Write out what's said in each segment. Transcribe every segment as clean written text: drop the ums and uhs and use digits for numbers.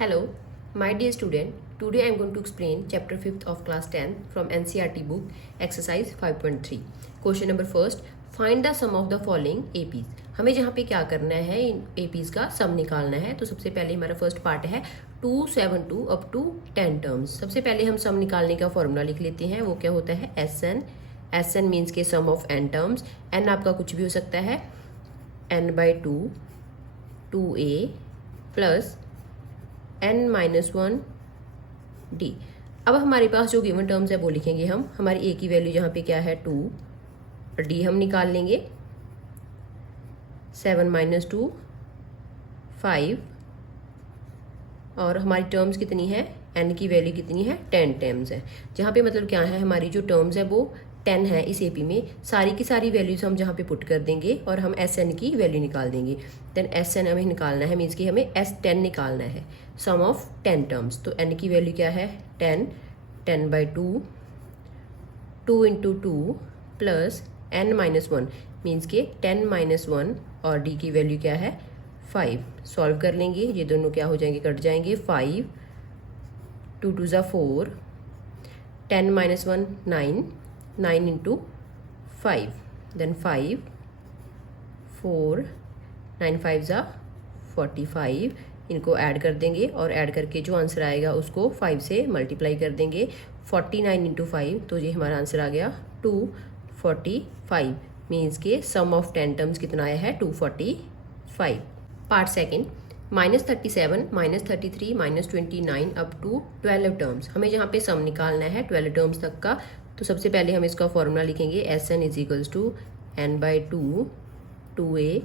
Hello, my dear student. Today I am going to explain chapter 5th of class 10 from NCERT book exercise 5.3. Question number first, find the sum of the following APs. हमें जहाँ पे क्या करना है, इन APs का sum निकालना है. तो सबसे पहले हमारा फर्स्ट पार्ट है 272 अप टू 10 टर्म्स. सबसे पहले हम सम निकालने का फॉर्मूला लिख लेते हैं. वो क्या होता है SN मीन्स के सम ऑफ n टर्म्स. n आपका कुछ भी हो सकता है, n/2 2a plus n-1 d. अब हमारे पास जो गिवन टर्म्स है वो लिखेंगे हम. हमारी a की वैल्यू यहाँ पे क्या है 2 और d हम निकाल लेंगे 7 - 2 5 और हमारी टर्म्स कितनी है, n की वैल्यू कितनी है 10 टर्म्स है. जहाँ पे मतलब क्या है, हमारी जो टर्म्स है वो 10 है. इस एपी में सारी की सारी वैल्यूज हम जहाँ पे पुट कर देंगे और हम SN की वैल्यू निकाल देंगे. देन SN हमें निकालना है, मीन्स कि हमें S10 निकालना है, सम ऑफ 10 टर्म्स. तो n की वैल्यू क्या है 10, 10/2 2 × 2 प्लस n-1 मीन्स के 10-1 और d की वैल्यू क्या है 5. सॉल्व कर लेंगे, ये दोनों क्या हो जाएंगे, कट जाएंगे. 5 2 2 = 4, 10-1 9, 9 × 5, देन 5 4 9 5 = 45. इनको ऐड कर देंगे और ऐड करके जो आंसर आएगा उसको 5 से मल्टीप्लाई कर देंगे. 49 × 5, तो ये हमारा आंसर आ गया 245. मीन्स के सम ऑफ 10 टर्म्स कितना आया है 245. Part second, -37 -33 -29 up to 12 terms. हमें जहाँ पे सम निकालना है 12 टर्म्स तक का. तो सबसे पहले हम इसका फॉर्मूला लिखेंगे SN = n/2 2a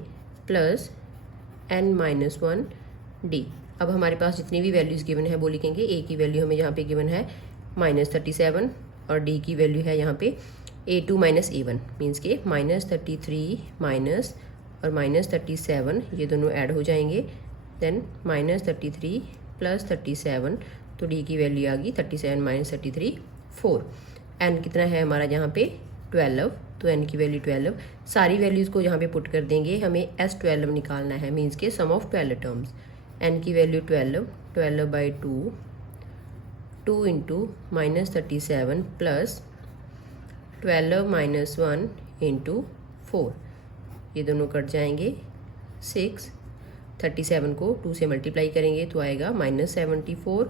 plus n-1 d. अब हमारे पास जितनी भी वैल्यूज गिवन है वो लिखेंगे. a की वैल्यू हमें यहाँ पे गिवन है -37 और d की वैल्यू है यहाँ पे a2 - a1 मीन्स के -33 माइनस और -37 ये दोनों ऐड हो जाएंगे. देन -33 प्लस 37, तो d की वैल्यू आ गई 37 - 33 4. n कितना है हमारा यहाँ पे 12, तो n की वैल्यू 12. सारी वैल्यूज़ को यहाँ पे पुट कर देंगे. हमें S12 निकालना है, मीन्स के सम ऑफ 12 टर्म्स. n की वैल्यू 12, 12/2 2 × -37 प्लस 12 - 1 × 4. ये दोनों कट जाएंगे. 6 37 को 2 से मल्टीप्लाई करेंगे तो आएगा -74.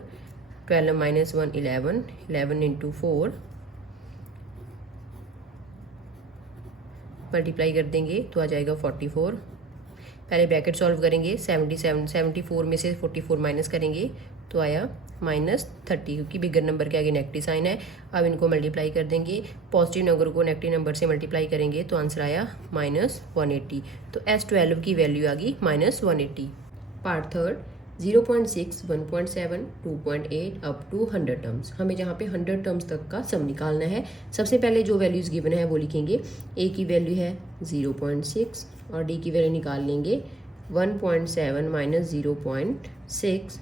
12 - 1 11, 11 × 4 मल्टीप्लाई कर देंगे तो आ जाएगा 44. पहले ब्रैकेट सॉल्व करेंगे. 74 में से 44 माइनस करेंगे तो आया -30, क्योंकि बिगर नंबर के आगे नेगेटिव साइन है. अब इनको मल्टीप्लाई कर देंगे. पॉजिटिव नंबर को नेगेटिव नंबर से मल्टीप्लाई करेंगे तो आंसर आया -180. तो S12 की वैल्यू आ गई -180. Part third, 0.6 1.7 2.8 up to 100 terms. हमें जहाँ पे 100 टर्म्स तक का सम निकालना है. सबसे पहले जो वैल्यूज़ गिवन है वो लिखेंगे. a की वैल्यू है 0.6 और d की वैल्यू निकाल लेंगे 1.7 - 0.6,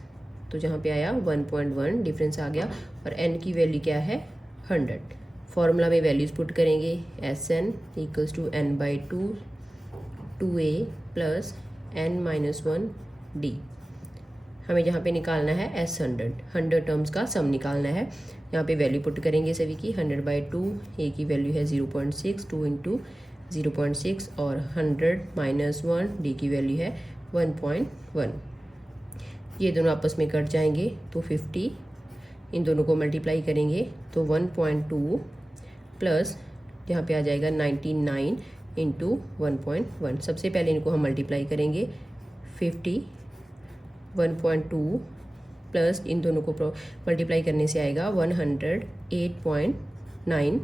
तो जहाँ पे आया 1.1 डिफरेंस आ गया. और n की वैल्यू क्या है 100. फॉर्मूला में वैल्यूज़ पुट करेंगे. SN = n/2 2a plus n-1 d. हमें जहाँ पे निकालना है S100 टर्म्स का सम निकालना है. यहाँ पे वैल्यू पुट करेंगे सभी की. 100/2, a की वैल्यू है 0.6, 2 × 0.6 और 100 - 1 d की वैल्यू है 1.1. ये दोनों आपस में कट जाएंगे तो 50. इन दोनों को मल्टीप्लाई करेंगे तो 1.2 प्लस यहाँ पे आ जाएगा 99 × 1.1. सबसे पहले इनको हम मल्टीप्लाई करेंगे. 50 1.2 प्लस इन दोनों को मल्टीप्लाई करने से आएगा 108.9.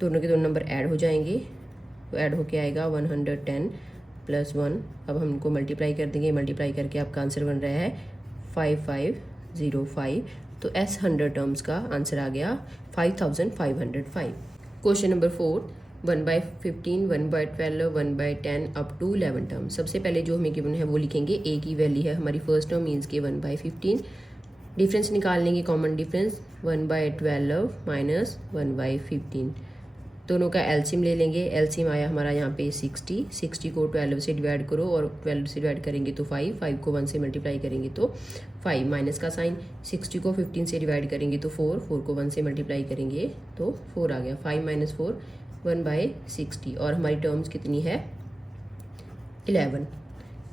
दोनों के दोनों नंबर ऐड हो जाएंगे तो ऐड होके आएगा 110 + 1. अब हम इनको मल्टीप्लाई कर देंगे. मल्टीप्लाई करके आपका आंसर बन रहा है 5505. तो S100 टर्म्स का आंसर आ गया 5505. Question number 4, 1/15 1/12 1/10 up to 11 term. सबसे पहले जो हमें गिवन है वो लिखेंगे. a की वैल्यू है हमारी फर्स्ट टर्म मीन्स के 1/15. डिफरेंस निकाल लेंगे, कॉमन डिफरेंस 1/12 - 1/15. दोनों का एलसीएम ले लेंगे। एलसीएम आया हमारा यहाँ पे 60, 60 को 12 से डिवाइड करो और 12 से डिवाइड करेंगे तो 5, 5 को 1 से मल्टीप्लाई करेंगे तो 5, माइनस का साइन। 60 को 15 से डिवाइड करेंगे तो 4, 4 को 1 से मल्टीप्लाई करेंगे तो 4 आ गया। 5 माइनस 4 1/60 और हमारी टर्म्स कितनी है 11।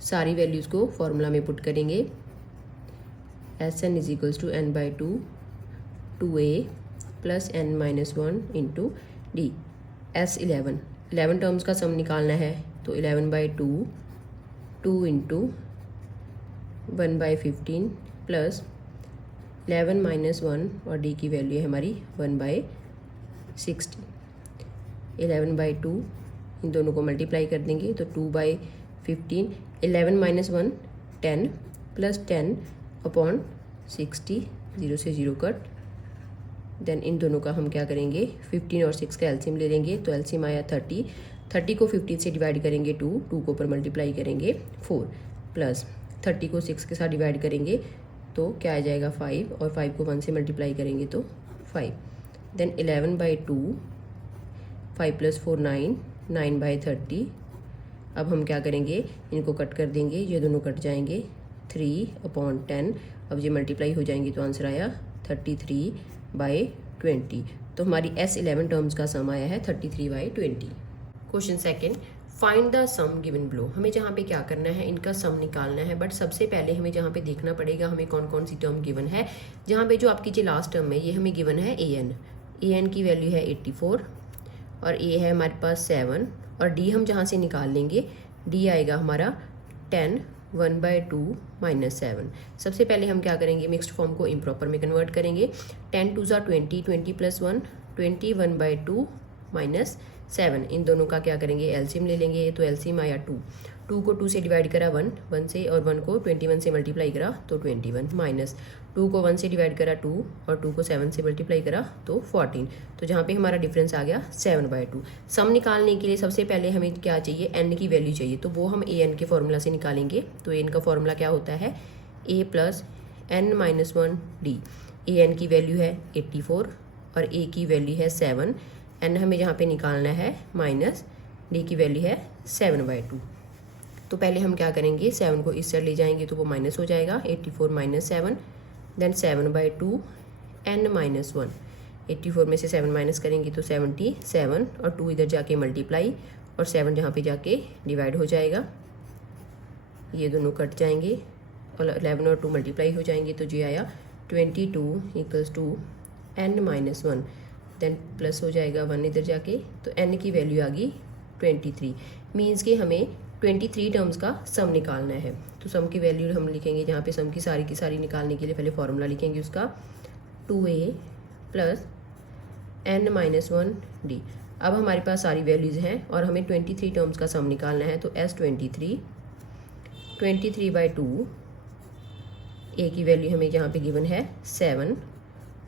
सारी वैल्यूज़ को फॉर्मूला में पुट करेंगे। Sn is equals to n/2 2a plus n-1 into D. S11 11 terms का सम निकालना है तो 11/2 2 इंटू 1/15 प्लस 11 माइनस 1 और डी की वैल्यू है हमारी 1/60। 11/2 इन दोनों को मल्टीप्लाई कर देंगे तो 2/15। 11 माइनस 1 10 प्लस 10 अपॉन 60, 0 से 0 कट। देन इन दोनों का हम क्या करेंगे 15 और 6 का एलसीएम ले लेंगे तो एलसीएम आया 30। 30 को 15 से डिवाइड करेंगे 2, 2 को ऊपर मल्टीप्लाई करेंगे 4 प्लस 30 को 6 के साथ डिवाइड करेंगे तो क्या आ जाएगा 5 और 5 को 1 से मल्टीप्लाई करेंगे तो 5। Then 11/2 5 plus 4 9, 9/30। अब हम क्या करेंगे इनको कट कर देंगे, ये दोनों कट जाएंगे 3/10। अब ये मल्टीप्लाई हो जाएंगे तो आंसर आया 33/20। तो हमारी S11 टर्म्स का सम आया है 33/20। Question second, find the sum given below. हमें जहाँ पे क्या करना है इनका सम निकालना है, बट सबसे पहले हमें जहाँ पे देखना पड़ेगा हमें कौन कौन सी टर्म गिवन है। जहाँ पे जो आपकी जो लास्ट टर्म है ये हमें गिवन है an की वैल्यू है 84 और a है हमारे पास 7 और d हम जहाँ से निकाल लेंगे d आएगा हमारा 10 1/2 माइनस 7। सबसे पहले हम क्या करेंगे मिक्स्ड फॉर्म को इम्प्रॉपर में कन्वर्ट करेंगे। 10 2 20, 20 प्लस 1 20, 1/2 माइनस 7। इन दोनों का क्या करेंगे एलसीएम ले लेंगे तो एलसीएम आया 2, 2 को 2 से डिवाइड करा 1, 1 से और 1 को 21 से मल्टीप्लाई करा तो 21 माइनस 2 को 1 से डिवाइड करा 2 और 2 को 7 से मल्टीप्लाई करा तो 14। तो जहाँ पे हमारा डिफरेंस आ गया 7/2। सम निकालने के लिए सबसे पहले हमें क्या चाहिए n की वैल्यू चाहिए तो वो हम an के फॉर्मूला से निकालेंगे। तो an का फॉर्मूला क्या होता है a plus n-1 d। an की वैल्यू है 84 और a की वैल्यू है 7। n हमें जहाँ पे निकालना है माइनस d की वैल्यू है 7/2। तो पहले हम क्या करेंगे 7 को इस साइड ले जाएंगे तो वो माइनस हो जाएगा 84 माइनस 7। Then 7/2 n-1। 84 में से 7 माइनस करेंगे तो 77 और 2 इधर जाके मल्टीप्लाई और 7 जहाँ पे जाके डिवाइड हो जाएगा। ये दोनों कट जाएंगे और 11 और 2 मल्टीप्लाई हो जाएंगे तो ये आया 22 equals to n-1। Then plus हो जाएगा 1 इधर जाके तो n की वैल्यू आ गई 23। मीन्स कि हमें 23 टर्म्स का सम निकालना है। तो सम की वैल्यू हम लिखेंगे जहाँ पे सम की सारी निकालने के लिए पहले फॉर्मूला लिखेंगे उसका 2a प्लस n-1 d। अब हमारे पास सारी वैल्यूज़ हैं और हमें 23 टर्म्स का सम निकालना है तो S23 23/2 a की वैल्यू हमें यहाँ पे गिवन है 7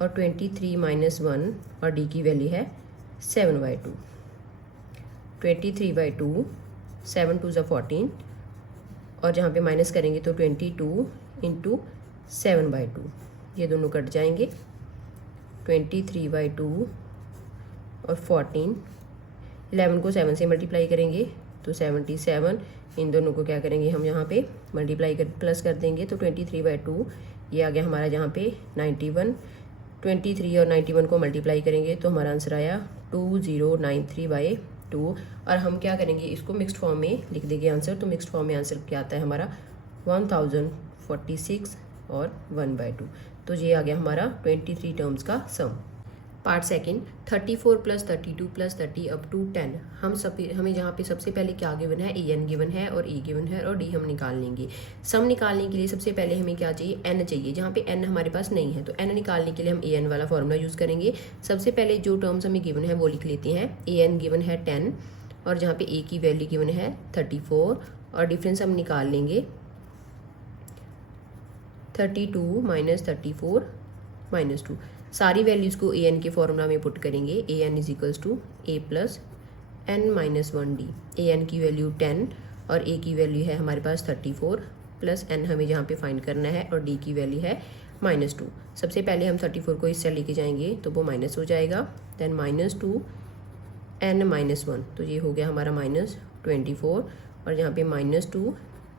और 23 माइनस 1 और d की वैल्यू है 7/2। 23/2 7 2 14 और जहाँ पे माइनस करेंगे तो 22 इंटू 7/2। ये दोनों कट जाएंगे 23/2 और 14। 11 को 7 से मल्टीप्लाई करेंगे तो 77। इन दोनों को क्या करेंगे हम यहाँ पे मल्टीप्लाई कर प्लस कर देंगे तो 23/2 ये आ गया हमारा यहाँ पे 91। 23 और 91 को मल्टीप्लाई करेंगे तो हमारा आंसर आया 2093/2। और हम क्या करेंगे इसको मिक्स्ड फॉर्म में लिख देंगे आंसर। तो मिक्स्ड फॉर्म में आंसर क्या आता है हमारा 1046 और 1/2। तो ये आ गया हमारा 23 टर्म्स का sum. Part second 34 plus 32 plus 30 up to 10। हमें जहाँ पे सबसे पहले क्या गिवन है an गिवन है और e गिवन है और d हम निकाल लेंगे। सम निकालने के लिए सबसे पहले हमें क्या चाहिए n चाहिए, जहाँ पे n हमारे पास नहीं है तो n निकालने के लिए हम an वाला फॉर्मूला यूज़ करेंगे। सबसे पहले जो टर्म्स हमें गिवन है वो लिख लेते हैं। an गिवन है 10 और जहाँ पे a की वैल्यू गिवन है 34 और डिफरेंस हम निकाल लेंगे 32 माइनस 34 माइनस 2। सारी वैल्यूज़ को an के फॉर्मूला में पुट करेंगे। an is equals to a plus n-1 d। an की वैल्यू 10 और a की वैल्यू है हमारे पास 34 प्लस n हमें जहाँ पे फाइंड करना है और d की वैल्यू है -2। सबसे पहले हम 34 को इससे लेके जाएंगे तो वो माइनस हो जाएगा। देन -2 n-1, तो ये हो गया हमारा -24 और यहाँ पे -2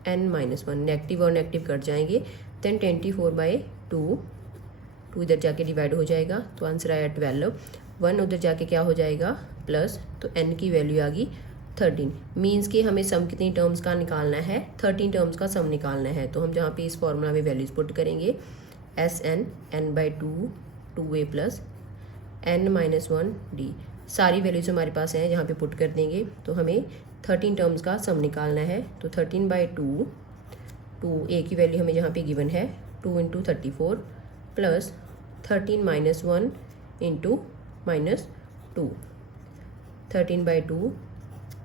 n-1, नेगेटिव और नेगेटिव कट जाएंगे, देन 24/2, 2 इधर जाके डिवाइड हो जाएगा, तो आंसर आया 12, 1 उधर जाके क्या हो जाएगा प्लस, तो n की वैल्यू आ गई 13। मीन्स कि हमें सम कितनी टर्म्स का निकालना है, 13 टर्म्स का सम निकालना है। तो हम जहाँ पे इस फॉर्मूला में वैल्यूज पुट करेंगे Sn n/2 2a plus n-1d, सारी वैल्यूज हमारे पास हैं, जहाँ पे पुट कर देंगे तो हमें 13 टर्म्स का सम निकालना है। तो 13/2, 2a की वैल्यू हमें यहाँ पे गिवन है 2 × 34 प्लस 13 - 1 × -2, 13/2,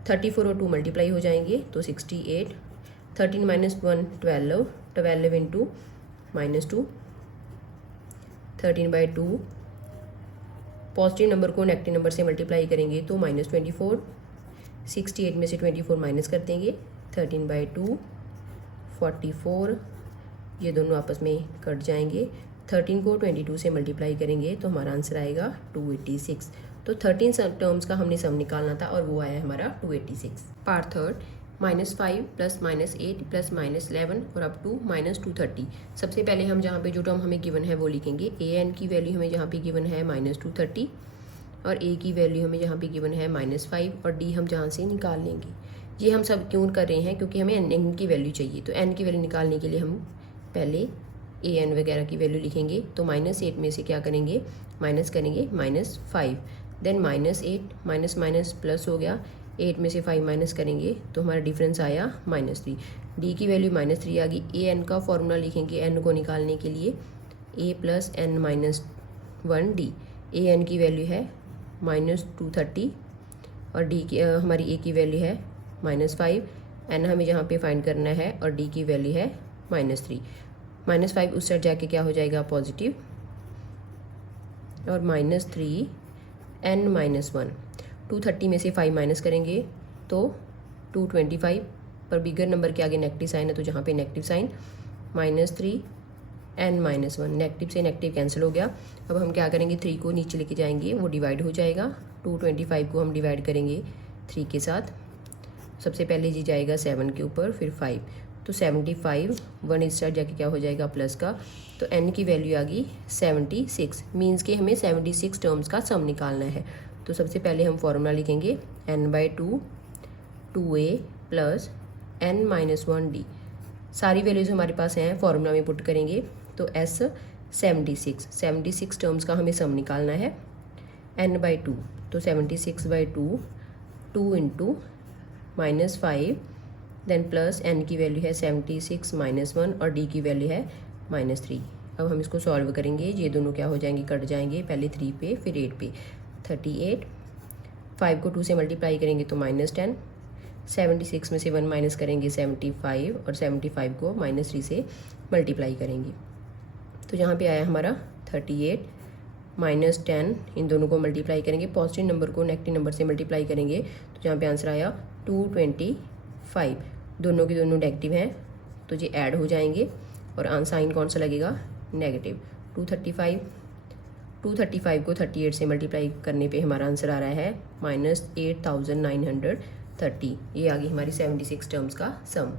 34 और 2 मल्टीप्लाई हो जाएंगे तो 68, 13 - 1 12, 12 × -2, 13/2, पॉजिटिव नंबर को नेगेटिव नंबर से मल्टीप्लाई करेंगे तो -24, 68 में से 24 माइनस कर देंगे, 13/2, 44, ये दोनों आपस में कट जाएंगे, 13 को 22 से मल्टीप्लाई करेंगे तो हमारा आंसर आएगा 286। तो 13 टर्म्स का हमने सम निकालना था और वो आया हमारा 286। पार्ट थर्ड, -5 + -8 + -11 और अप टू -230। सबसे पहले हम जहाँ पे जो टर्म हमें गिवन है वो लिखेंगे। an की वैल्यू हमें जहाँ पे गिवन है -230 और a की वैल्यू हमें जहाँ पे गिवन है -5 और d हम जहाँ से निकाल लेंगे। ये हम सब क्यों कर रहे हैं, क्योंकि हमें n की वैल्यू चाहिए। तो n की वैल्यू निकालने के लिए हम पहले an वगैरह की वैल्यू लिखेंगे। तो -8 में से क्या करेंगे, माइनस करेंगे -5, देन -8 माइनस प्लस हो गया, 8 में से 5 माइनस करेंगे तो हमारा डिफरेंस आया -3। d की वैल्यू -3 आ गई। an का फॉर्मूला लिखेंगे n को निकालने के लिए, a + n-1d। an की वैल्यू है -230 और d की हमारी a की वैल्यू है -5, n हमें यहाँ पे फाइंड करना है और d की वैल्यू है -3। -5 उस साइड जाके क्या हो जाएगा पॉजिटिव और -3 n-1, 230 में से 5 माइनस करेंगे तो 225, पर बिगर नंबर के आगे नेगेटिव साइन है तो जहाँ पे नेगेटिव साइन, -3 n-1, नेगेटिव से नेगेटिव कैंसिल हो गया। अब हम क्या करेंगे, 3 को नीचे लेके जाएंगे, वो डिवाइड हो जाएगा। 225 को हम डिवाइड करेंगे 3 के साथ, सबसे पहले जी जाएगा 7 के ऊपर, फिर 5, तो 75, 1 इस साइड जाके क्या हो जाएगा प्लस का, तो n की वैल्यू आ गई 76। मीन्स कि हमें 76 टर्म्स का सम निकालना है। तो सबसे पहले हम फॉर्मूला लिखेंगे n/2 2a प्लस n-1d, सारी वैल्यूज हमारे पास हैं, फॉर्मूला में पुट करेंगे तो s 76 टर्म्स का हमें सम निकालना है। n/2, तो 76/2, 2 × -5, देन प्लस n की वैल्यू है 76 - 1 और d की वैल्यू है -3। अब हम इसको सॉल्व करेंगे, ये दोनों क्या हो जाएंगे, कट जाएंगे, पहले 3 पे फिर 8 पे, 38, 5 को 2 से मल्टीप्लाई करेंगे तो -10, 76 में से 1 माइनस करेंगे 75 और 75 को -3 से मल्टीप्लाई करेंगे तो यहाँ पे आया हमारा 38 -10, इन दोनों को मल्टीप्लाई करेंगे, पॉजिटिव नंबर को नेगेटिव नंबर से मल्टीप्लाई करेंगे तो यहाँ पे आंसर आया 225। दोनों के दोनों नेगेटिव हैं तो ये ऐड हो जाएंगे और साइन कौन सा लगेगा, नेगेटिव। 235 को 38 से मल्टीप्लाई करने पे हमारा आंसर आ रहा है -8930। ये आ गई हमारी 76 टर्म्स का सम।